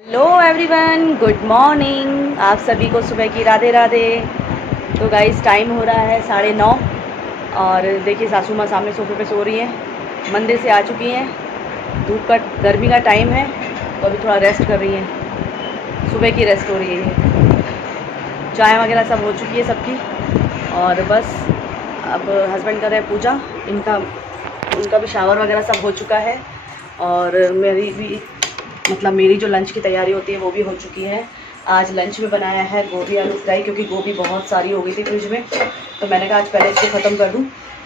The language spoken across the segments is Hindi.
Hello everyone, good morning. आप सभी को सुबह की राधे राधे। तो गाइस टाइम हो रहा है 9:30 और देखिए सासू माँ सामने सोफे पे सो रही हैं। मंदिर से आ चुकी हैं। धूप का गर्मी का टाइम है तो अभी थोड़ा रेस्ट कर रही हैं। सुबह की रेस्ट हो रही है। चाय वगैरह सब हो चुकी है सबकी और बस अब हस्बैंड कर रहे हैं पूजा। उनका भी शावर वगैरह सब हो चुका है और मेरी भी मेरी जो लंच की तैयारी होती है वो भी हो चुकी है। आज लंच में बनाया है गोभी आलू फ्राई, क्योंकि गोभी बहुत सारी हो गई थी फ्रिज में, तो मैंने कहा आज पहले इसको ख़त्म कर दूं,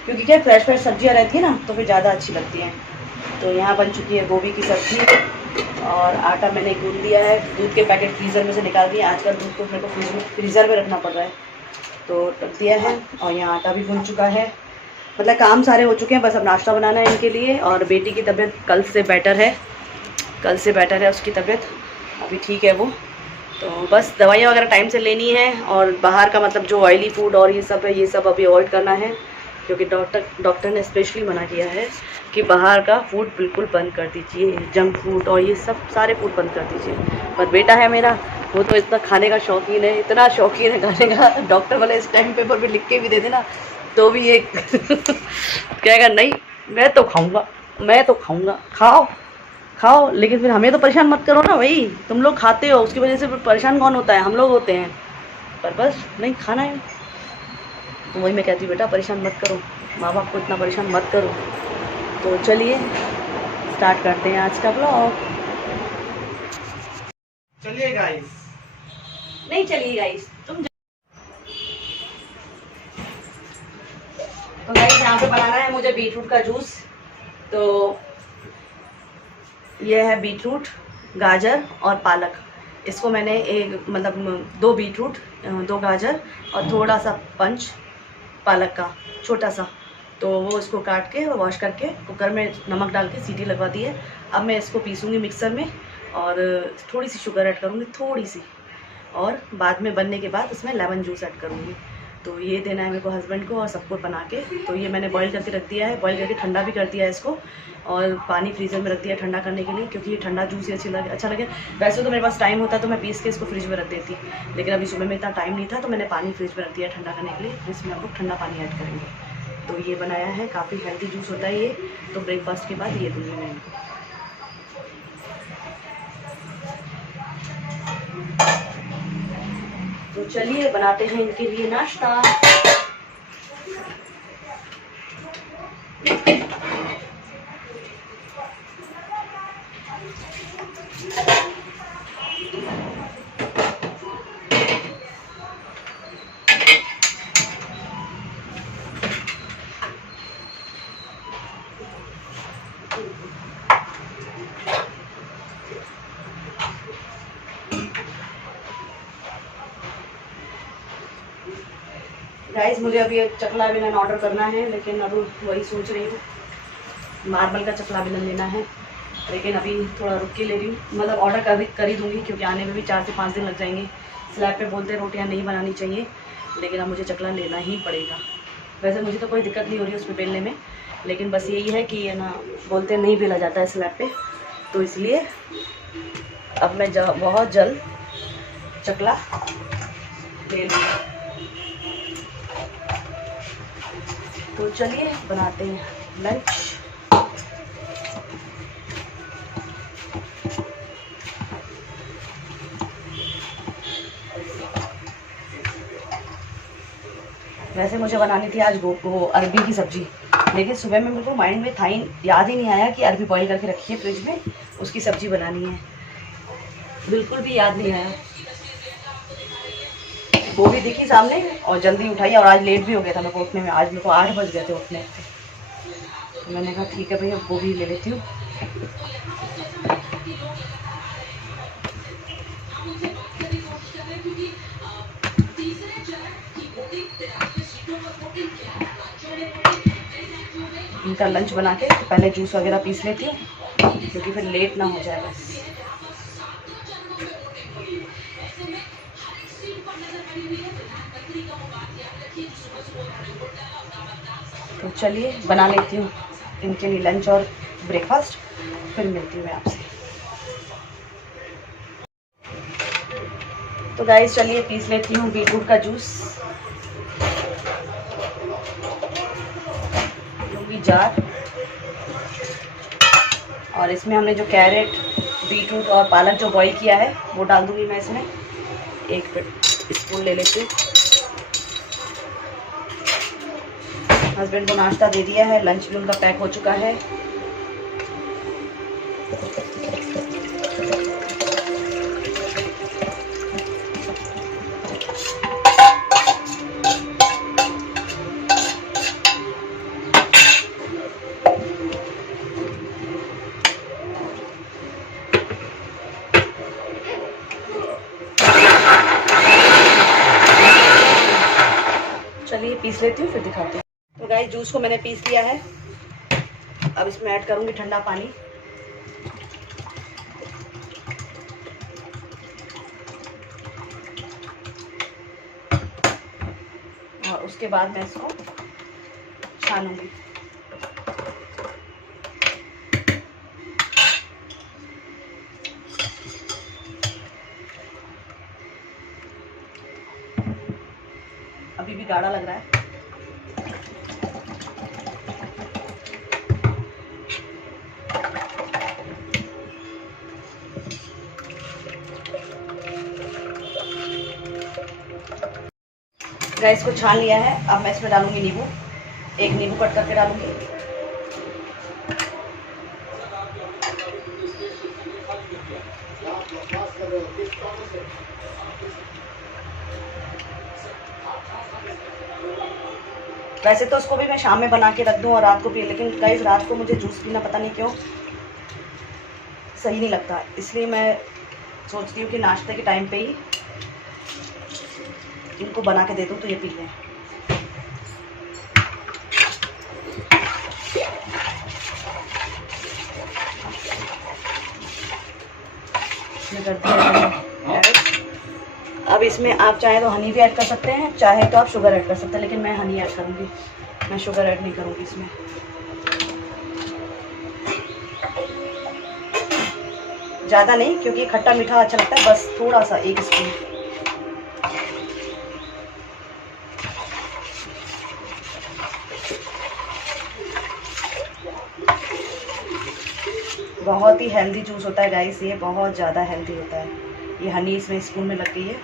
क्योंकि क्या फ्रेश फ्रेश सब्जियां रहती है ना तो फिर ज़्यादा अच्छी लगती हैं। तो यहाँ बन चुकी है गोभी की सब्ज़ी और आटा मैंने गूंद दिया है। दूध के पैकेट फ्रीज़र में से निकाल दिए। आजकल दूध को मेरे को फ्रीज़र में रखना पड़ रहा है, तो रख दिया है। और यहाँ आटा भी गूंद चुका है। मतलब काम सारे हो चुके हैं, बस अब नाश्ता बनाना है इनके लिए। और बेटी की तबीयत कल से बेटर है उसकी तबीयत, अभी ठीक है वो। तो बस दवाइयाँ वगैरह टाइम से लेनी है और बाहर का जो ऑयली फूड और ये सब है, ये सब अभी अवॉइड करना है, क्योंकि डॉक्टर ने स्पेशली मना किया है कि बाहर का फूड बिल्कुल बंद कर दीजिए। जंक फूड और ये सब सारे फूड बंद कर दीजिए। पर बेटा है मेरा, वो तो इतना खाने का शौकीन है, इतना शौकीन है खाने का, डॉक्टर वाले स्टैम्प पेपर पे लिख के भी दे देना तो भी ये कहेगा नहीं मैं तो खाऊंगा। खाओ, लेकिन फिर हमें तो परेशान मत करो ना भाई। तुम लोग खाते हो, उसकी वजह से फिर परेशान कौन होता है? हम लोग होते हैं। पर बस नहीं खाना है तो वही मैं कहती हूँ, बेटा परेशान मत करो, माँ बाप को इतना परेशान मत करो। तो चलिए स्टार्ट करते हैं आज का ब्लॉग। चलिए गाइस। नहीं चलिए गाइस, तो गाइस यहाँ पे बनाना है मुझे बीटरूट का जूस। तो ये है बीटरूट, गाजर और पालक। इसको मैंने एक 2 बीटरूट, 2 गाजर और थोड़ा सा पंच पालक का छोटा सा, तो वो इसको काट के वॉश करके कुकर में नमक डाल के सीटी लगवा दी है। अब मैं इसको पीसूँगी मिक्सर में और थोड़ी सी शुगर ऐड करूँगी, थोड़ी सी, और बाद में बनने के बाद इसमें लेमन जूस ऐड करूँगी। तो ये देना है मेरे को हस्बैंड को और सबको बना के। तो ये मैंने बॉईल करके रख दिया है, बॉईल करके ठंडा भी कर दिया है इसको, और पानी फ्रीज़र में रख दिया ठंडा करने के लिए, क्योंकि ये ठंडा जूस ही अच्छा लगे। वैसे तो मेरे पास टाइम होता तो मैं पीस के इसको फ्रिज में रख देती, लेकिन अभी सुबह में इतना टाइम नहीं था तो मैंने पानी फ्रिज में रख दिया ठंडा करने के लिए। फिर इसमें हम लोग ठंडा पानी ऐड करेंगे। तो ये बनाया है, काफ़ी हेल्दी जूस होता है ये। तो ब्रेकफास्ट के बाद ये दूँगी मैं इनको। तो चलिए बनाते हैं इनके लिए नाश्ता। गाइस मुझे अभी एक चकला बेलन ऑर्डर करना है, लेकिन अब वही सोच रही हूँ, मार्बल का चकला बेलन लेना है, लेकिन अभी थोड़ा रुक के ले रही हूँ। ऑर्डर कर ही दूँगी, क्योंकि आने में भी 4 से 5 दिन लग जाएंगे। स्लैब पे बोलते हैं रोटियाँ नहीं बनानी चाहिए, लेकिन अब मुझे चकला लेना ही पड़ेगा। वैसे मुझे तो कोई दिक्कत नहीं हो रही है उस पर बेलने में, लेकिन बस यही है कि ना बोलते हैं नहीं बेला जाता है स्लैब पे, तो इसलिए अब मैं बहुत जल्द चकला ले लूँगी। तो चलिए बनाते हैं लंच। वैसे मुझे बनानी थी आज वो अरबी की सब्ज़ी, लेकिन सुबह में मेरे को माइंड में था ही, याद ही नहीं आया कि अरबी बॉईल करके रखी है फ्रिज में, उसकी सब्ज़ी बनानी है। बिल्कुल भी याद नहीं आया। वो भी दिखी सामने और जल्दी उठाई, और आज लेट भी हो गया था मेरे को उठने में। आज मेरे को 8 बज गए थे उठने। तो मैंने कहा ठीक है भैया वो भी ले लेती हूँ। इनका लंच बना के पहले जूस वगैरह पीस लेती हूँ, क्योंकि फिर लेट ना हो जाए बस। तो चलिए बना लेती हूँ इनके लिए लंच और ब्रेकफास्ट, फिर मिलती हूँ मैं आपसे। तो गाइस चलिए पीस लेती हूँ बीटरूट का जूस। लूँगी जार और इसमें हमने जो कैरेट, बीटरूट और पालक जो बॉईल किया है वो डाल दूँगी मैं इसमें। एक स्पून ले लेती हूँ। हस्बैंड को नाश्ता दे दिया है, लंच भी उनका पैक हो चुका है। चलिए पीस लेती हूँ फिर दिखाती हूँ। तो गाइस जूस को मैंने पीस लिया है। अब इसमें ऐड करूँगी ठंडा पानी। और उसके बाद मैं इसको छानूंगी। अभी भी गाढ़ा लग रहा है। गैस को छान लिया है। अब मैं इसमें डालूंगी नींबू। एक नींबू कट करके डालूंगी। वैसे तो उसको भी मैं शाम में बना के रख दूं और रात को पी, लेकिन गाइस रात को मुझे जूस पीना पता नहीं क्यों सही नहीं लगता, इसलिए मैं सोचती हूँ कि नाश्ते के टाइम पे ही इनको बना के दे दूँ तो ये पी लें। कर दिया ऐड। अब इसमें आप चाहे तो हनी भी ऐड कर सकते हैं, चाहे तो आप शुगर ऐड कर सकते हैं, लेकिन मैं हनी ऐड करूँगी, मैं शुगर ऐड नहीं करूँगी इसमें। ज़्यादा नहीं, क्योंकि खट्टा मीठा अच्छा लगता है, बस थोड़ा सा, एक स्पून। बहुत ही हेल्दी जूस होता है गाइस, ये बहुत ज़्यादा हेल्दी होता है। ये हनी इसमें स्पून में लग गई है।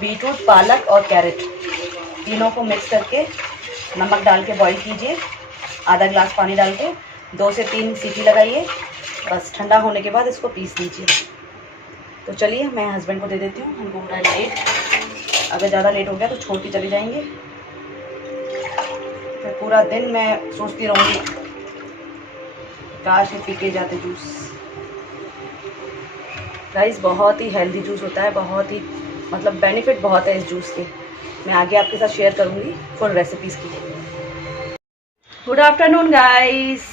बीटरूट, पालक और कैरेट तीनों को मिक्स करके नमक डाल के बॉईल कीजिए। आधा ग्लास पानी डाल के 2 से 3 सीटी लगाइए। बस ठंडा होने के बाद इसको पीस लीजिए। तो चलिए मैं हस्बैंड को दे देती हूँ, हमको हो रहा है लेट। अगर ज़्यादा लेट हो गया तो छोड़ के चले जाएंगे। फिर पूरा दिन मैं सोचती रहूँगी काश ये पी के जाते जूस। गाइस बहुत ही हेल्दी जूस होता है, बहुत ही मतलब बेनिफिट बहुत है इस जूस के। मैं आगे आपके साथ शेयर करूँगी फुल रेसिपीज़ की। Good afternoon guys.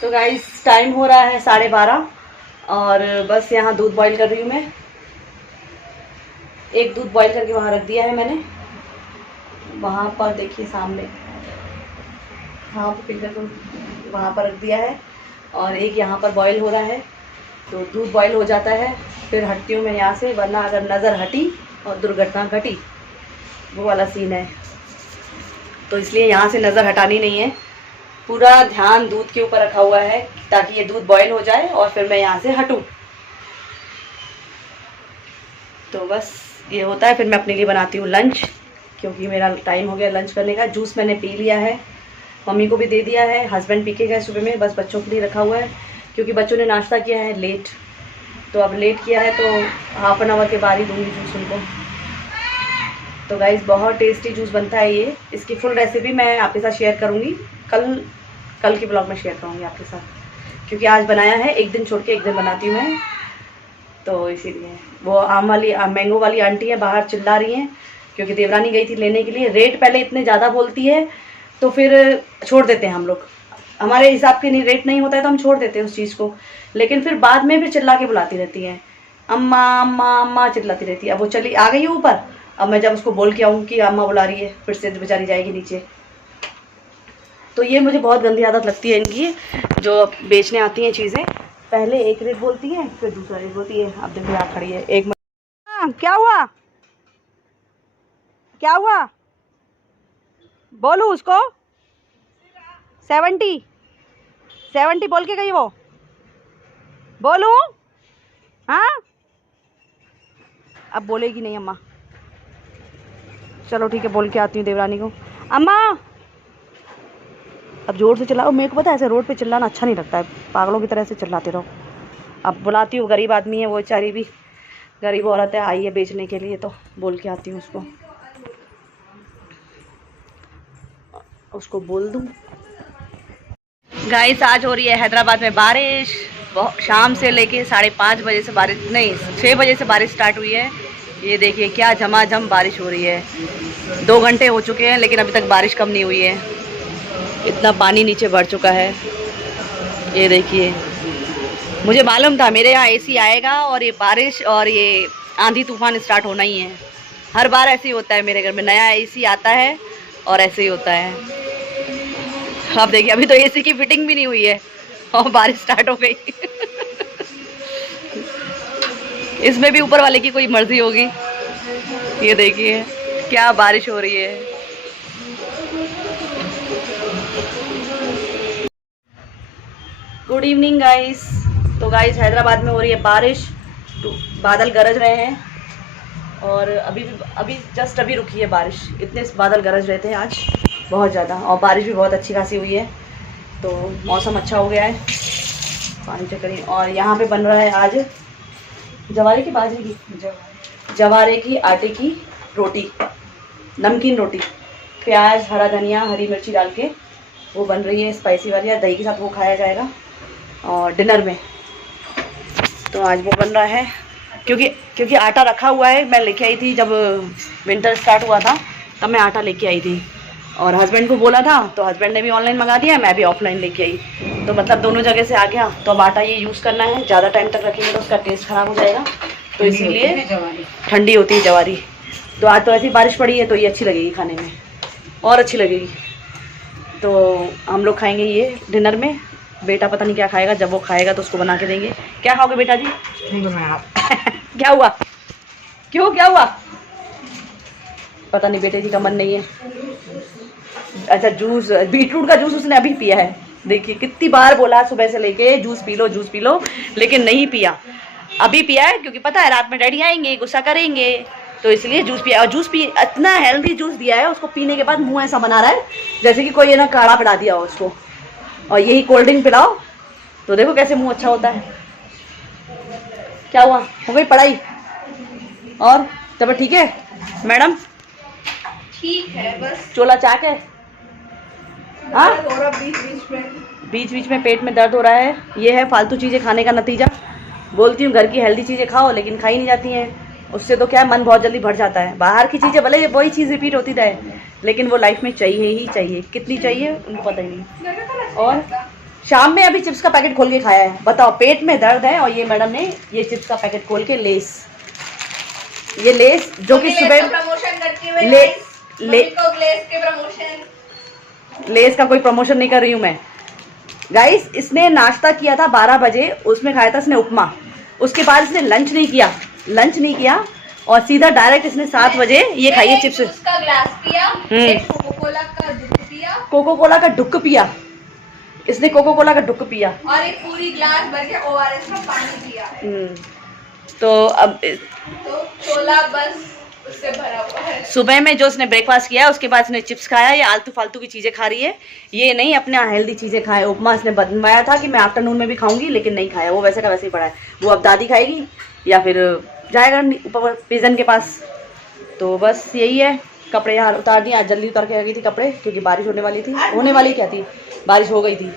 तो गाइस टाइम हो रहा है 12:30 और बस यहाँ दूध बॉईल कर रही हूँ मैं। एक दूध बॉईल करके वहाँ रख दिया है मैंने, वहाँ पर देखिए सामने, हाँ फिल्टर को वहाँ पर रख दिया है। और एक यहाँ पर बॉईल हो रहा है। तो दूध बॉईल हो जाता है फिर हटती हूँ मैं यहाँ से, वरना अगर नज़र हटी और दुर्घटना घटी, वो वाला सीन है। तो इसलिए यहाँ से नज़र हटानी नहीं है, पूरा ध्यान दूध के ऊपर रखा हुआ है ताकि ये दूध बॉईल हो जाए और फिर मैं यहाँ से हटूँ। तो बस ये होता है। फिर मैं अपने लिए बनाती हूँ लंच, क्योंकि मेरा टाइम हो गया लंच करने का। जूस मैंने पी लिया है, मम्मी को भी दे दिया है, हस्बैंड पी के गए सुबह में, बस बच्चों के लिए रखा हुआ है क्योंकि बच्चों ने नाश्ता किया है लेट। तो अब लेट किया है तो हाफ एन आवर के बाद ही दूँगी जूस उनको। तो गाइस बहुत टेस्टी जूस बनता है ये। इसकी फुल रेसिपी मैं आपके साथ शेयर करूँगी कल के ब्लॉग में शेयर करूँगी आपके साथ, क्योंकि आज बनाया है, एक दिन छोड़ के एक दिन बनाती हूँ मैं। तो इसीलिए वो आम वाली मैंगो वाली आंटी है बाहर चिल्ला रही हैं, क्योंकि देवरानी गई थी लेने के लिए। रेट पहले इतने ज़्यादा बोलती है तो फिर छोड़ देते हैं हम लोग, हमारे हिसाब के नहीं रेट नहीं होता है तो हम छोड़ देते हैं उस चीज़ को। लेकिन फिर बाद में भी चिल्ला के बुलाती रहती है, अम्मा अम्मा अम्मा चिल्लाती रहती है। अब वो चली आ गई है ऊपर, अब मैं जब उसको बोल के आऊँ कि अम्मा बुला रही है, फिर से बेचारी जाएगी नीचे। तो ये मुझे बहुत गंदी आदत लगती है इनकी, जो बेचने आती हैं चीज़ें, पहले एक रेट बोलती है फिर दूसरा रेट बोलती है। अब देखो यहाँ खड़ी है, एक मिनट। क्या हुआ, क्या हुआ, बोलू उसको? 70 बोल के गई वो, बोलू? हाँ, अब बोलेगी नहीं अम्मा। चलो ठीक है, बोल के आती हूँ देवरानी को। अम्मा अब जोर से चिल्लाओ, मेरे को पता है ऐसे रोड पे चिल्लाना अच्छा नहीं लगता है, पागलों की तरह से चिल्लाते रहो। अब बुलाती हूँ, गरीब आदमी है वो, बेचारी भी गरीब औरत है, आई है बेचने के लिए, तो बोल के आती हूँ उसको, उसको बोल दूँ। गाइस आज हो रही है हैदराबाद में बारिश, शाम से लेके 5:30 बजे से बारिश, नहीं 6 बजे से बारिश स्टार्ट हुई है। ये देखिए क्या झमाझम बारिश हो रही है। 2 घंटे हो चुके हैं लेकिन अभी तक बारिश कम नहीं हुई है, इतना पानी नीचे बढ़ चुका है। ये देखिए, मुझे मालूम था मेरे यहाँ एसी आएगा और ये बारिश और ये आंधी तूफान स्टार्ट होना ही है। हर बार ऐसे ही होता है मेरे घर में, नया एसी आता है और ऐसे ही होता है। अब देखिए, अभी तो एसी की फिटिंग भी नहीं हुई है और बारिश स्टार्ट हो गई। इसमें भी ऊपर वाले की कोई मर्जी होगी। ये देखिए क्या बारिश हो रही है। Good evening guys. तो गाइस हैदराबाद में हो रही है बारिश, तो बादल गरज रहे हैं और अभी जस्ट अभी रुकी है बारिश। इतने बादल गरज रहे थे आज बहुत ज़्यादा, और बारिश भी बहुत अच्छी खासी हुई है, तो मौसम अच्छा हो गया है। पानी चेक करिए। और यहाँ पे बन रहा है आज जवारे की बाजरे की जवारे की आटे की रोटी, नमकीन रोटी, प्याज, हरा धनिया, हरी मिर्ची डाल के वो बन रही है, स्पाइसी वाली। दही के साथ वो खाया जाएगा और डिनर में। तो आज वो बन रहा है क्योंकि आटा रखा हुआ है। मैं लेके आई थी जब विंटर स्टार्ट हुआ था, तब मैं आटा लेके आई थी और हस्बैंड को बोला था, तो हस्बैंड ने भी ऑनलाइन मंगा दिया, मैं भी ऑफलाइन लेके आई, तो मतलब दोनों जगह से आ गया। तो अब आटा ये यूज़ करना है, ज़्यादा टाइम तक रखेंगे तो उसका टेस्ट ख़राब हो जाएगा, तो इसीलिए ठंडी होती है जवारी। तो आज तो ऐसी बारिश पड़ी है तो ये अच्छी लगेगी खाने में, और अच्छी लगेगी। तो हम लोग खाएंगे ये डिनर में। बेटा पता नहीं क्या खाएगा, जब वो खाएगा तो उसको बना के देंगे। क्या खाओगे बेटा जी? क्या हुआ, क्यों, क्या हुआ? पता नहीं, बेटे जी का मन नहीं है। अच्छा जूस, बीटरूट का जूस उसने अभी पिया है। देखिए कितनी बार बोला सुबह से लेके juice P low, juice P low, लेकिन नहीं पिया। अभी पिया है क्योंकि पता है रात में डैडी आएंगे, गुस्सा करेंगे, तो इसलिए जूस पिया। और जूस पी, इतना हेल्दी जूस दिया है उसको, पीने के बाद मुंह ऐसा बना रहा है जैसे कि कोई ना काढ़ा पिला दिया हो उसको। और यही कोल्ड ड्रिंक पिलाओ तो देखो कैसे मुंह अच्छा होता है। क्या हुआ, हो गई पढ़ाई? और तब ठीक है मैडम? ठीक है, बस चोला चाक है। हाँ, बीच बीच में पेट में दर्द हो रहा है। ये है फालतू चीज़ें खाने का नतीजा। बोलती हूँ घर की हेल्दी चीज़ें खाओ, लेकिन खाई नहीं जाती हैं। उससे तो क्या है, मन बहुत जल्दी भर जाता है। बाहर की चीज़ें भले वही चीज़ रिपीट होती रहे, लेकिन वो लाइफ में चाहिए ही चाहिए। कितनी चाहिए उनको पता ही नहीं। और शाम में अभी चिप्स का पैकेट खोल के खाया है। बताओ, पेट में दर्द है और ये मैडम ने ये चिप्स का पैकेट खोल के लेस, ये लेस जो कि सुबह प्रमोशन करती हुई लेस का कोई प्रमोशन नहीं कर रही हूँ मैं गाइस। इसने नाश्ता किया था 12 बजे, उसमें खाया था इसने उपमा। उसके बाद इसने लंच नहीं किया और सीधा डायरेक्ट इसने 7 बजे ये खाइए चिप्स का ग्लास पिया, कोकोकोला का ढुक पिया, कोकोकोला का ढुक पिया इसने, कोकोकोला का ढुक पिया और एक पूरी ग्लास भर के ओआरएस का पानी पिया। तो अब तो छोला बस उससे भरा हुआ है। सुबह में जो उसने ब्रेकफास्ट किया उसके बाद इसने चिप्स खाया। ये आलतू फालतू की चीज़ें खा रही है, ये नहीं अपने हेल्दी चीज़ें खाए। उपमा इसने बनवाया था कि मैं आफ्टरनून में भी खाऊंगी, लेकिन नहीं खाया। वो वैसे का वैसे ही पड़ा है। वो अब दादी खाएगी या फिर जाएगा ऊपर पिजन के पास। तो बस यही है। कपड़े यहाँ उतार दिए, आज जल्दी उतार के आ गई थी कपड़े, क्योंकि बारिश होने वाली थी। होने वाली क्या थी, बारिश हो गई थी,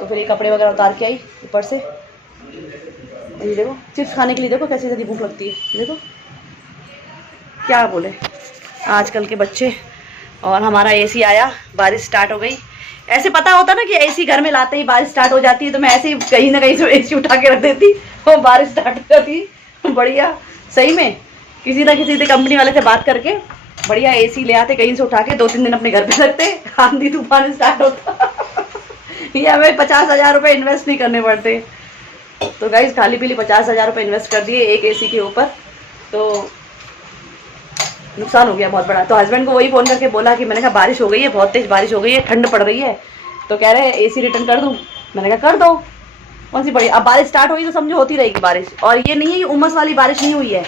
तो फिर ये कपड़े वगैरह उतार के आई ऊपर से। ये देखो चिप्स खाने के लिए, देखो कैसी जल्दी भूख लगती है। देखो क्या बोले आजकल के बच्चे। और हमारा एसी आया, बारिश स्टार्ट हो गई। ऐसे पता होता ना कि एसी घर में लाते ही बारिश स्टार्ट हो जाती है, तो मैं ऐसे ही कहीं ना कहीं से एसी उठा के रख देती और बारिश स्टार्ट हो जाती। बढ़िया, सही में किसी ना किसी से कंपनी वाले से बात करके बढ़िया एसी ले आते कहीं से उठा के, 2-3 दिन अपने घर पे रखते, आंधी तूफान स्टार्ट होता। ये हमें 50,000 रुपये इन्वेस्ट नहीं करने पड़ते। तो गाइस खाली पीली 50,000 रुपये इन्वेस्ट कर दिए एक एसी के ऊपर, तो नुकसान हो गया बहुत बड़ा। तो हस्बैंड को वही फ़ोन करके बोला कि मैंने कहा बारिश हो गई है, बहुत तेज़ बारिश हो गई है, ठंड पड़ रही है, तो कह रहे हैं एसी रिटर्न कर दूँ। मैंने कहा कर दो, कौन सी बड़ी, अब बारिश स्टार्ट हुई तो समझो होती रहेगी बारिश। और ये नहीं है कि उमस वाली बारिश नहीं हुई है,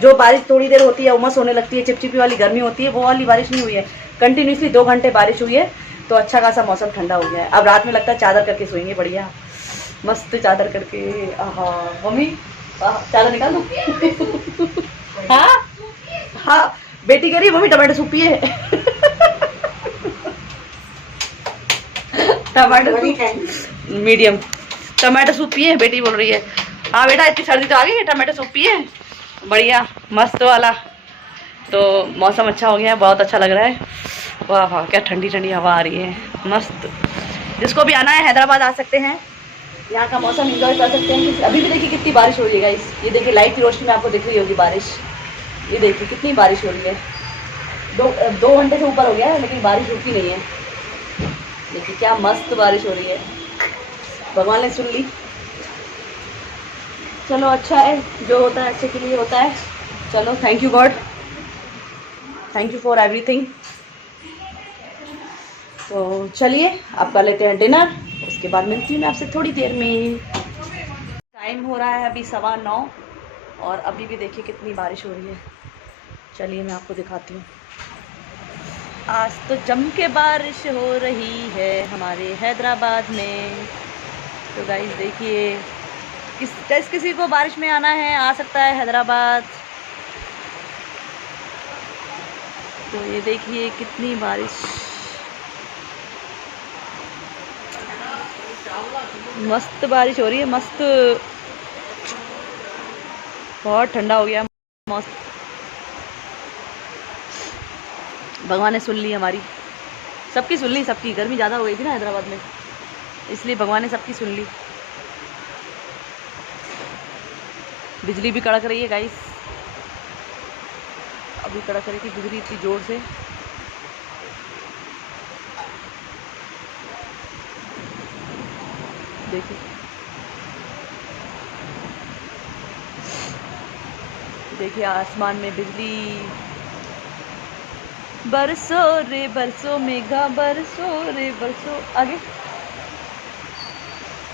जो बारिश थोड़ी देर होती है उमस होने लगती है, चिपचिपी वाली गर्मी होती है, वो वाली बारिश नहीं हुई है। कंटिन्यूसली 2 घंटे बारिश हुई है, तो अच्छा खासा मौसम ठंडा हो गया है। अब रात में लगता है चादर करके सोएंगे, बढ़िया मस्त चादर करके। हाँ मम्मी चादर निकाल दो। हाँ हाँ बेटी कह रही मम्मी टमाटर सूप पिए। टमाटर मीडियम टमाटर सूप पिए बेटी बोल रही है। हाँ बेटा इतनी सर्दी तो आ गई है, टमाटर सूप पिए, बढ़िया मस्त वाला। तो मौसम अच्छा हो गया है, बहुत अच्छा लग रहा है। वाह वाह क्या ठंडी ठंडी हवा आ रही है, मस्त। जिसको भी आना है हैदराबाद आ सकते हैं, यहाँ का मौसम एंजॉय कर सकते हैं। अभी भी देखिए कितनी बारिश हो रही है गाइस, ये देखिए लाइट की रोशनी में आपको दिख रही होगी बारिश, ये देखिए कितनी बारिश हो रही है। 2 घंटे से ऊपर हो गया है लेकिन बारिश रुकी नहीं है। देखिए क्या मस्त बारिश हो रही है, भगवान ने सुन ली। चलो अच्छा है, जो होता है अच्छे के लिए होता है। चलो thank you God, thank you for everything. तो चलिए आप कर लेते हैं डिनर, उसके बाद मिलती हूँ मैं आपसे थोड़ी देर में। टाइम हो रहा है अभी 9:15 और अभी भी देखिए कितनी बारिश हो रही है। चलिए मैं आपको दिखाती हूँ। आज तो जम के बारिश हो रही है हमारे हैदराबाद में। तो गाइस देखिए किसी को बारिश में आना है आ सकता है हैदराबाद। तो ये देखिए कितनी बारिश, मस्त बारिश हो रही है, मस्त, बहुत ठंडा हो गया मौसम। भगवान ने सुन ली हमारी, सबकी सुन ली, सबकी। गर्मी ज़्यादा हो गई थी ना हैदराबाद में, इसलिए भगवान ने सबकी सुन ली। बिजली भी कड़क रही है गाइस, अभी कड़क रही थी बिजली इतनी ज़ोर से। देखिए देखिए आसमान में बिजली, बरसो रे बरसो मेघा बरसो रे बरसो। आगे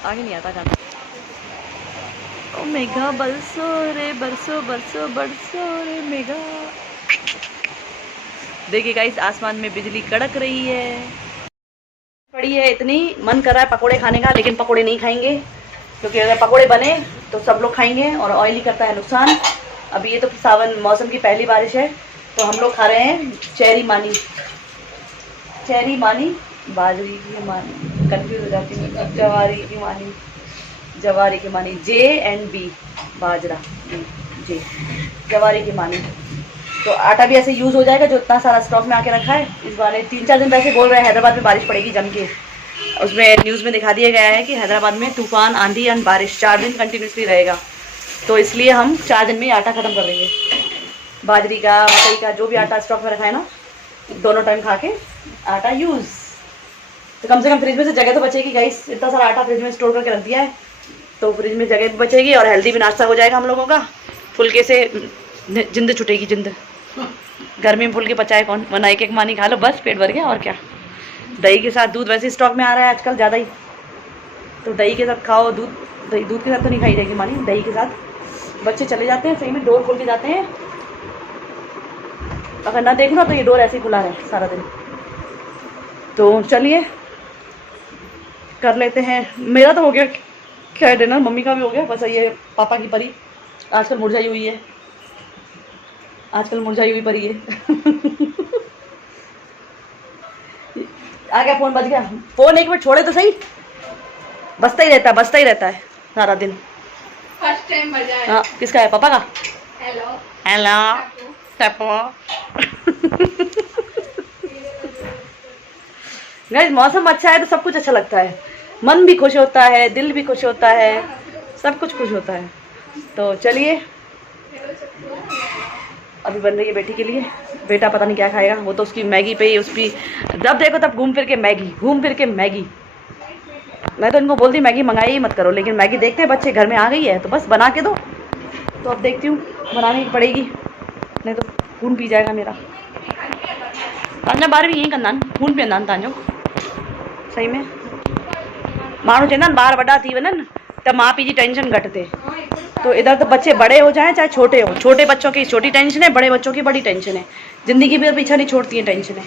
आगे नहीं आता गाना। ओ मेघा बरसो रे बरसो बरसो बरसो रे मेघा। देखिए गाइस आसमान में बिजली कड़क रही है, पड़ी है इतनी। मन कर रहा है पकोड़े खाने का, लेकिन पकोड़े नहीं खाएंगे क्योंकि अगर पकोड़े बने तो सब लोग खाएंगे और ऑयली करता है नुकसान। अभी ये तो सावन मौसम की पहली बारिश है, तो हम लोग खा रहे हैं चेरी मानी, चेरी मानी, बाजरी की मानी, कंफ्यूज हो जाती हूँ, जवारी की मानी, जवारी की मानी, JNB बाजरा, जे जवारी की मानी। तो आटा भी ऐसे यूज़ हो जाएगा जो इतना सारा स्टॉक में आके रखा है। इस बार 3-4 दिन वैसे बोल रहे हैं हैदराबाद में बारिश पड़ेगी जम के, उसमें न्यूज़ में दिखा दिया गया है कि हैदराबाद में तूफान, आंधी एंड बारिश 4 दिन कंटिन्यूसली रहेगा। तो इसलिए हम 4 दिन में आटा ख़त्म कर देंगे, बाजरी का, मकई का, जो भी आटा स्टॉक में रखा है ना, दोनों टाइम खा के आटा यूज़। तो कम से कम फ्रिज में से जगह तो बचेगी गाइस, इतना सारा आटा फ्रिज में स्टोर करके रख दिया है, तो फ्रिज में जगह भी बचेगी और हेल्दी भी नाश्ता हो जाएगा हम लोगों का। फुलके से जिंद छुटेगी, जिंद। गर्मी में फुलके पचाए कौन, वरना एक मानी खा लो बस, पेट भर गया और क्या। दही के साथ दूध वैसे स्टॉक में आ रहा है आजकल ज़्यादा ही, तो दही के साथ खाओ दूध। दही दूध के साथ तो नहीं खाई जाएगी मानी, दही के साथ। बच्चे चले जाते हैं सही में, डोर खोल के जाते हैं, अगर ना देखो ना तो ये डोर ऐसे ही खुला है सारा दिन। तो चलिए कर लेते हैं, मेरा तो हो गया क्या डिनर, मम्मी का भी हो गया। बस ये पापा की परी आजकल मुरझाई हुई है, आजकल मुरझाई हुई परी है। आ गया, फोन बज गया। फोन 1 मिनट छोड़े तो सही, बजता ही रहता है सारा दिन। फर्स्ट टाइम बजा है। हाँ किसका है, पापा का। हेलो हेलो गाइस मौसम अच्छा है तो सब कुछ अच्छा लगता है, मन भी खुश होता है, दिल भी खुश होता है, सब कुछ खुश होता है। तो चलिए अभी बन रही है बेटी के लिए, बेटा पता नहीं क्या खाएगा, वो तो उसकी मैगी पे ही, उसकी जब देखो तब घूम फिर के मैगी, घूम फिर के मैगी। मैं तो इनको बोलती मैगी मंगाई ही मत करो, लेकिन मैगी देखते हैं बच्चे घर में आ गई है तो बस बना के दो। तो अब देखती हूँ, बनानी पड़ेगी, नहीं तो खून पी जाएगा मेरा। तव्हांजा ॿार बि ईअं कंदा आहिनि, खून पीअंदा आहिनि तव्हांजो सही में। माण्हू चवंदा आहिनि ॿार वॾा थी वञनि त माउ पीउ जी टेंशन घटि थिए। तो इधर तो बच्चे बड़े हो जाएं चाहे छोटे हो, छोटे बच्चों की छोटी टेंशन है, बड़े बच्चों की बड़ी टेंशन है। ज़िंदगी में पीछा नहीं छोड़ती हैं टेंशनें।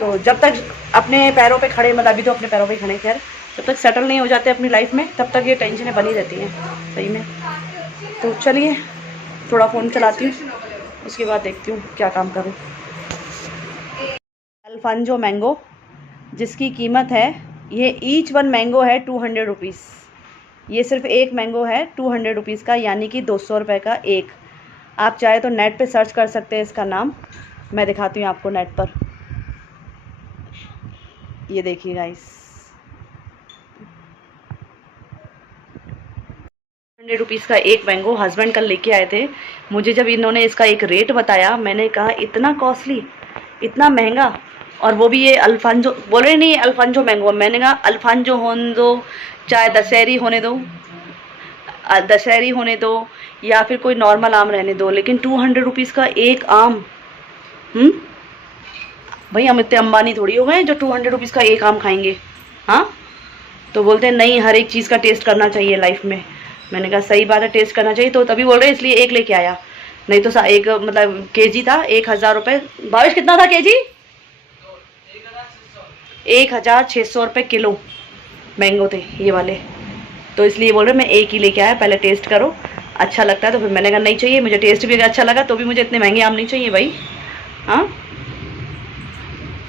तो जब तक अपने पैरों पे खड़े, मतलब अभी तो अपने पैरों पे खड़े खैर, जब तक सेटल नहीं हो जाते अपनी लाइफ में तब तक ये टेंशनें बनी रहती हैं सही में। तो चलिए थोड़ा फ़ोन चलाती हूँ, उसके बाद देखती हूँ क्या काम करूँ। अल्फांजो मैंगो, जिसकी कीमत है, ये ईच वन मैंगो है 200 रुपीज़। ये सिर्फ एक मैंगो है 200 रुपीज़ का, यानी कि 200 रुपये का एक। आप चाहे तो नेट पे सर्च कर सकते हैं इसका नाम, मैं दिखाती हूँ आपको नेट पर। ये देखिए गाइस, 100 रुपीज़ का एक मैंगो। हस्बैंड कल लेके आए थे, मुझे जब इन्होंने इसका एक रेट बताया मैंने कहा इतना कॉस्टली, इतना महंगा, और वो भी ये अल्फांजो बोल रहे नहीं, अल्फांजो मैंगो। मैंने कहा अल्फांजो होने दो, चाहे दशहरी होने दो, दशहरी होने दो, या फिर कोई नॉर्मल आम रहने दो, लेकिन 200 रुपीज़ का एक आम। भाई हम इतने अंबानी थोड़ी हो गए जो 200 रुपीज़ का एक आम खाएंगे। हाँ, तो बोलते हैं नहीं हर एक चीज़ का टेस्ट करना चाहिए लाइफ में। मैंने कहा सही बात है, टेस्ट करना चाहिए, तो तभी बोल रहे इसलिए एक लेके आया, नहीं तो एक मतलब केजी था 1000 रुपये। भावेश कितना था केजी? 1600 रुपये किलो मैंगो थे ये वाले। तो इसलिए बोल रहे मैं एक ही लेके आया, पहले टेस्ट करो, अच्छा लगता है तो फिर। मैंने कहा नहीं चाहिए मुझे, टेस्ट भी अगर अच्छा लगा तो भी मुझे इतने महंगे आम नहीं चाहिए भाई। हाँ,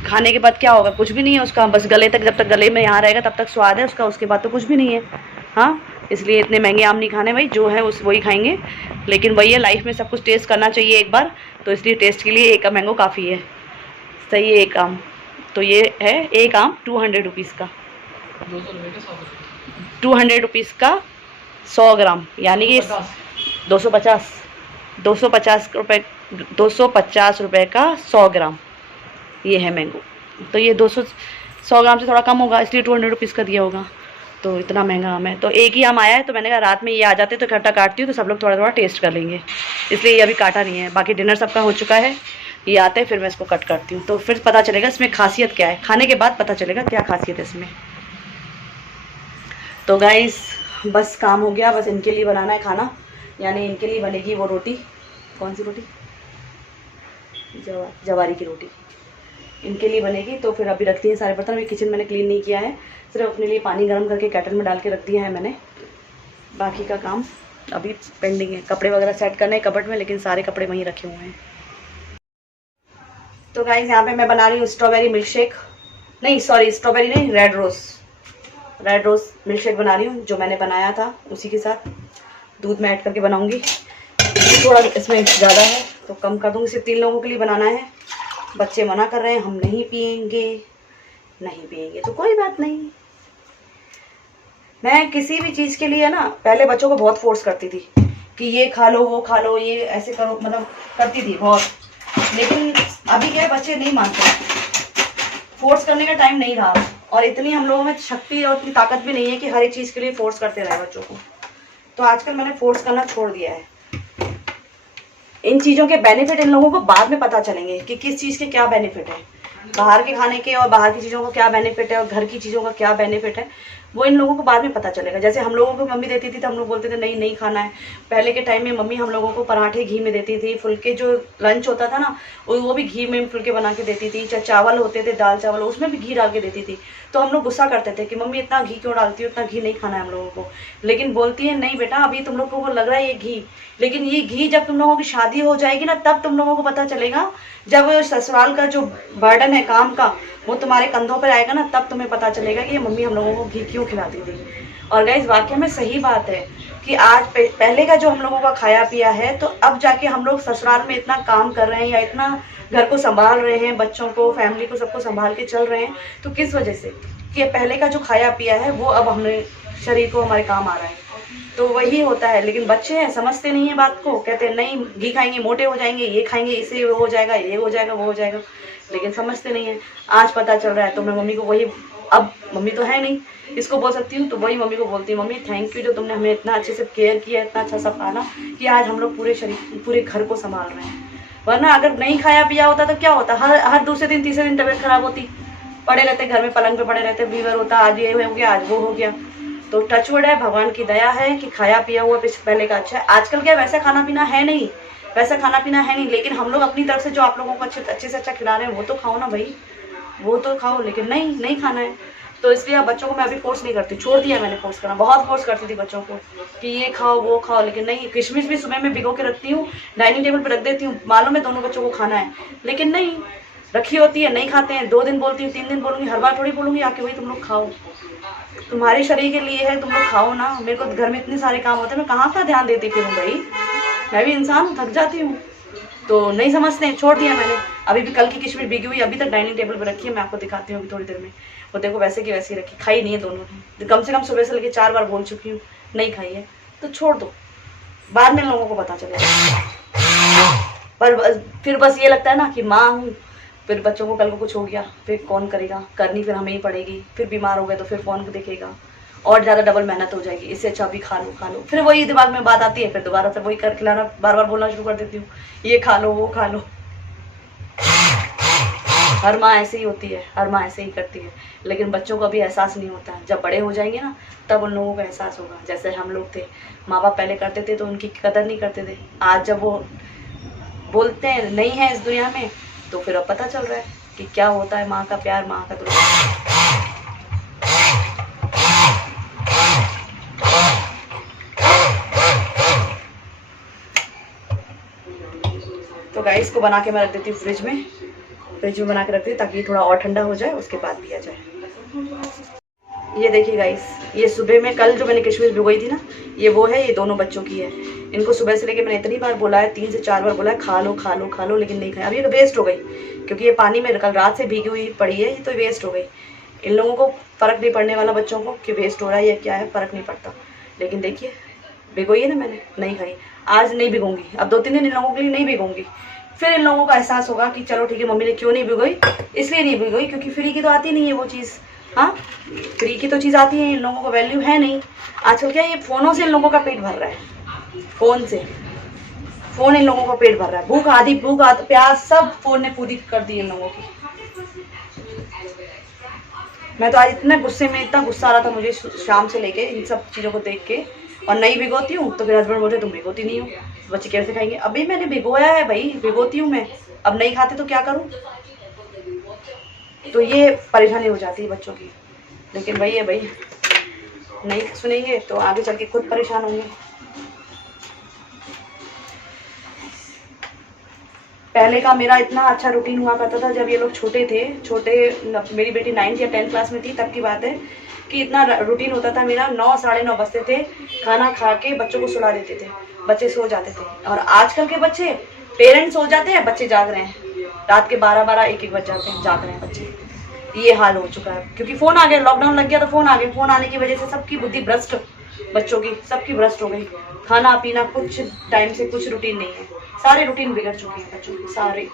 खाने के बाद क्या होगा, कुछ भी नहीं है उसका, बस गले तक, जब तक गले में यहाँ रहेगा तब तक स्वाद है उसका, उसके बाद तो कुछ भी नहीं है। हाँ, इसलिए इतने महंगे आम नहीं खाने भाई, जो है उस वही खाएंगे। लेकिन वही है, लाइफ में सब कुछ टेस्ट करना चाहिए एक बार, तो इसलिए टेस्ट के लिए एक मैंगो काफ़ी है। सही है एक आम, तो ये है एक आम 200 रुपीज़ का, 200 रुपीज़ का 100 ग्राम, यानी कि 250 रुपये, 250 रुपये का 100 ग्राम ये है मैंगो। तो ये 100 ग्राम से थोड़ा कम होगा, इसलिए 200 रुपीज़ का दिया होगा। तो इतना महंगा आम है, तो एक ही आम आया है, तो मैंने कहा रात में ये आ जाते तो इकट्ठा काटती हूँ तो सब लोग थोड़ा थोड़ा टेस्ट कर लेंगे, इसलिए ये अभी काटा नहीं है। बाकी डिनर सबका हो चुका है, ये आते हैं फिर मैं इसको कट करती हूँ, तो फिर पता चलेगा इसमें खासियत क्या है, खाने के बाद पता चलेगा क्या खासियत है इसमें। तो गाइस बस काम हो गया, बस इनके लिए बनाना है खाना, यानी इनके लिए बनेगी वो रोटी, कौन सी रोटी, जवारी की रोटी इनके लिए बनेगी। तो फिर अभी रखती हैं सारे बर्तन, अभी किचन मैंने क्लीन नहीं किया है, सिर्फ अपने लिए पानी गर्म करके केटल में डाल के रख दिया है मैंने। बाकी का काम अभी पेंडिंग है, कपड़े वगैरह सेट करने हैं कबर्ड में, लेकिन सारे कपड़े वहीं रखे हुए हैं। तो गाइस यहाँ पे मैं बना रही हूँ स्ट्रॉबेरी मिल्क शेक, नहीं सॉरी स्ट्रॉबेरी नहीं, रेड रोज़ मिल्क शेक बना रही हूँ, जो मैंने बनाया था उसी के साथ दूध में ऐड करके बनाऊँगी। थोड़ा इसमें ज़्यादा है तो कम कर दूँगी, सिर्फ 3 लोगों के लिए बनाना है। बच्चे मना कर रहे हैं, हम नहीं पिएंगे तो कोई बात नहीं। मैं किसी भी चीज़ के लिए ना पहले बच्चों को बहुत फोर्स करती थी कि ये खा लो वो खा लो, ये ऐसे करो, मतलब करती थी बहुत, लेकिन अभी क्या बच्चे नहीं मानते, फोर्स करने का टाइम नहीं रहा, और इतनी हम लोगों में शक्ति और इतनी ताकत भी नहीं है कि हर एक चीज़ के लिए फोर्स करते रहे बच्चों को। तो आजकल मैंने फोर्स करना छोड़ दिया है। इन चीज़ों के बेनिफिट इन लोगों को बाद में पता चलेंगे कि किस चीज़ के क्या बेनिफिट है, बाहर के खाने के और बाहर की चीज़ों का क्या बेनिफिट है और घर की चीज़ों का क्या बेनिफिट है, वो इन लोगों को बाद में पता चलेगा। जैसे हम लोगों को मम्मी देती थी तो हम लोग बोलते थे नहीं खाना है। पहले के टाइम में मम्मी हम लोगों को पराठे घी में देती थी, फुलके जो लंच होता था ना वो भी घी में फुलके बना के देती थी, चाहे चावल होते थे दाल चावल उसमें भी घी डाल के देती थी। तो हम लोग गुस्सा करते थे कि मम्मी इतना घी क्यों डालती हो, इतना घी नहीं खाना है हम लोगों को। लेकिन बोलती है नहीं बेटा अभी तुम लोगों को लग रहा है ये घी, लेकिन ये घी जब तुम लोगों की शादी हो जाएगी ना तब तुम लोगों को पता चलेगा, जब ससुराल का जो बर्डन है काम का वो तुम्हारे कंधों पर आएगा ना तब तुम्हें पता चलेगा कि ये मम्मी हम लोगों को घी क्यों खिलाती थी। और गाइस वाकई में सही बात है कि आज पहले का जो हम लोगों का खाया पिया है, तो अब जाके हम लोग ससुराल में इतना काम कर रहे हैं या इतना घर को संभाल रहे हैं, बच्चों को फैमिली को सबको संभाल के चल रहे हैं, तो किस वजह से कि पहले का जो खाया पिया है वो अब हमें शरीर को हमारे काम आ रहा है। तो वही होता है, लेकिन बच्चे हैं समझते नहीं है बात को, कहते हैं नहीं घी खाएंगे मोटे हो जाएंगे, ये खाएंगे इससे वो हो जाएगा, ये हो जाएगा वो हो जाएगा, लेकिन समझते नहीं है। आज पता चल रहा है तो मैं मम्मी को वही अब मम्मी तो है नहीं, इसको बोल सकती हूँ, तो वही मम्मी को बोलती हूँ, मम्मी थैंक यू जो तुमने हमें इतना अच्छे से केयर किया, इतना अच्छा सा खाना कि आज हम लोग पूरे घर को संभाल रहे हैं। वरना अगर नहीं खाया पिया होता तो क्या होता, हर दूसरे दिन तीसरे दिन तबीयत खराब होती, पड़े रहते घर में, पलंग पे पड़े रहते, फीवर होता, आज ये हो गया, आज वो हो गया। तो टचवुड है, भगवान की दया है कि खाया पिया हुआ पहले का अच्छा है। आजकल क्या वैसा खाना पीना है नहीं, वैसा खाना पीना है नहीं, लेकिन हम लोग अपनी तरफ से जो आप लोगों को अच्छे से अच्छा खिला रहे हैं वो तो खाओ ना भाई, वो तो खाओ, लेकिन नहीं खाना है। तो इसलिए अब बच्चों को मैं अभी फोर्स नहीं करती, छोड़ दिया मैंने फोर्स करना, बहुत फोर्स करती थी बच्चों को कि ये खाओ वो खाओ, लेकिन नहीं। किशमिश भी सुबह में भिगो के रखती हूँ, डाइनिंग टेबल पर रख देती हूँ, मालूम है दोनों बच्चों को खाना है, लेकिन नहीं, रखी होती है, नहीं खाते हैं। 2 दिन बोलती हूँ, 3 दिन बोलूँगी, हर बार थोड़ी बोलूँगी आके वही तुम लोग खाओ, तुम्हारे शरीर के लिए है, तुम लोग खाओ ना। मेरे को घर में इतने सारे काम होते हैं, मैं कहाँ का ध्यान देती फिर हूँ भाई, मैं भी इंसान हूँ, थक जाती हूँ। तो नहीं समझते हैं, छोड़ दिया मैंने। अभी भी कल की किशमिश भीगी हुई अभी तक डाइनिंग टेबल पर रखी है, मैं आपको दिखाती हूँ अभी थोड़ी देर में। वो देखो वैसे की वैसी रखी, खाई नहीं है दोनों ने, कम से कम सुबह से लेके 4 बार बोल चुकी हूँ नहीं खाई है, तो छोड़ दो, बाद में लोगों को पता चलेगा। पर फिर बस ये लगता है ना कि माँ हूँ, फिर बच्चों को कल को कुछ हो गया फिर कौन करेगा, करनी फिर हमें ही पड़ेगी, फिर बीमार हो गए तो फिर कौन देखेगा, और ज़्यादा डबल मेहनत हो जाएगी। इससे अच्छा अभी खा लो, फिर वही दिमाग में बात आती है, फिर दोबारा से वही कर खिलाना, बार बार बोलना शुरू कर देती हूँ, ये खा लो वो खा लो। हर माँ ऐसे ही होती है, हर माँ ऐसे ही करती है, लेकिन बच्चों को अभी एहसास नहीं होता है। जब बड़े हो जाएंगे ना तब उन लोगों को एहसास होगा। जैसे हम लोग थे, माँ बाप पहले करते थे तो उनकी कदर नहीं करते थे, आज जब वो बोलते हैं नहीं है इस दुनिया में, तो फिर अब पता चल रहा है कि क्या होता है माँ का प्यार, माँ का दुलार। तो गाइस इसको बना के मैं रख देती हूँ फ्रिज में बना के रखती हूँ ताकि थोड़ा और ठंडा हो जाए, उसके बाद पिया जाए। ये देखिए गाइस, ये सुबह में कल जो मैंने किशमिश भिगोई थी ना, ये वो है, ये दोनों बच्चों की है। इनको सुबह से लेके मैंने इतनी बार बोला है, 3 से 4 बार बोला है खा लो, लेकिन नहीं खाया। अब ये वेस्ट हो गई, क्योंकि ये पानी में कल रात से भीगी हुई पड़ी है, ये तो वेस्ट हो गई। इन लोगों को फ़र्क नहीं पड़ने वाला, बच्चों को, कि वेस्ट हो रहा है या क्या है, फ़र्क नहीं पड़ता। लेकिन देखिए भिगोई है ना मैंने, नहीं खाई, आज नहीं भिगोंगी, अब 2-3 दिन इन लोगों के लिए नहीं भिगोंगी। फिर इन लोगों का एहसास होगा कि चलो ठीक है, मम्मी ने क्यों नहीं भिगोई, इसलिए नहीं भिगोई क्योंकि फ्री की तो आती नहीं है वो चीज़। हाँ, फ्री की तो चीज़ आती है, इन लोगों को वैल्यू है नहीं। आजकल क्या है, ये फ़ोनों से इन लोगों का पेट भर रहा है, फ़ोन इन लोगों का पेट भर रहा है। भूख आधी प्यास सब फ़ोन ने पूरी कर दी इन लोगों की। मैं तो आज इतना गुस्सा आ रहा था मुझे शाम से लेके इन सब चीज़ों को देख के, और नहीं भिगोती हूँ तो फिर हस्बैंड बोलते तुम भिगोती नहीं हो, बच्चे कैसे खाएंगे। अभी मैंने भिगोया है भाई, भिगोती हूँ मैं, अब नहीं खाते तो क्या करूँ। तो ये परेशानी हो जाती है बच्चों की, लेकिन वही है भाई, नहीं सुनेंगे तो आगे चल के खुद परेशान होंगे। पहले का मेरा इतना अच्छा रूटीन हुआ करता था जब ये लोग छोटे थे, मेरी बेटी 9th या 10th क्लास में थी, तब की बात है कि इतना रूटीन होता था मेरा। 9 साढ़े 9 बजते थे, खाना खा के बच्चों को सुला देते थे, बच्चे सो जाते थे। और आजकल के बच्चे, पेरेंट्स सो जाते हैं, बच्चे जाग रहे हैं, रात के 12-12 1-1 बज जाते हैं, जाग रहे हैं बच्चे। ये हाल हो चुका है क्योंकि फ़ोन आ गया, लॉकडाउन लग गया तो फ़ोन आ गया। फ़ोन आने की वजह से सबकी बुद्धि भ्रष्ट, बच्चों की सबकी भ्रष्ट हो गई। खाना पीना कुछ टाइम से कुछ रूटीन नहीं है, सारे रूटीन बिगड़ चुके हैं बच्चों के सारे।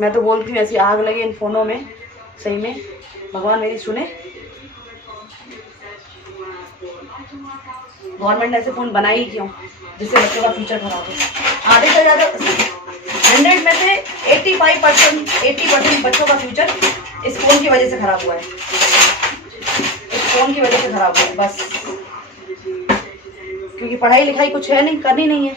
मैं तो बोलती हूँ ऐसी आग लगे इन फ़ोनों में, सही में भगवान मेरी सुने। गवर्नमेंट ने ऐसे फ़ोन बनाए ही क्यों जिससे बच्चों का फ्यूचर खराब हो। आधे से ज़्यादा 100 में से 80% बच्चों का फ्यूचर इस फ़ोन की वजह से खराब हुआ है, इस फ़ोन की वजह से खराब हुआ है बस। क्योंकि पढ़ाई लिखाई कुछ है नहीं, करनी नहीं है।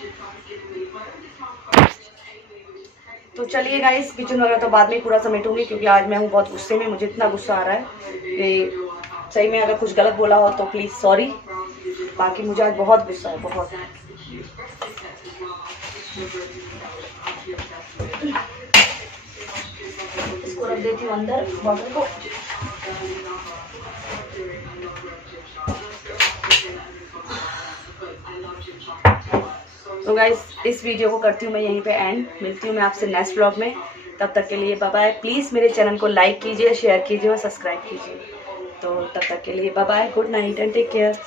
तो चलिए गाइस, किचन वगैरह तो बाद में पूरा समेटूंगी क्योंकि आज मैं हूँ बहुत गुस्से में, मुझे इतना गुस्सा आ रहा है कि सही में अगर कुछ गलत बोला हो तो प्लीज़ सॉरी। बाकी मुझे आज बहुत गुस्सा है, बहुत। इसको रख देती हूँ अंदर बॉटल को। तो गाइस इस वीडियो को करती हूँ मैं यहीं पे एंड। मिलती हूँ मैं आपसे नेक्स्ट व्लॉग में, तब तक के लिए बाय बाय। प्लीज़ मेरे चैनल को लाइक कीजिए, शेयर कीजिए और सब्सक्राइब कीजिए। तो तब तक के लिए bye bye, good night and take care.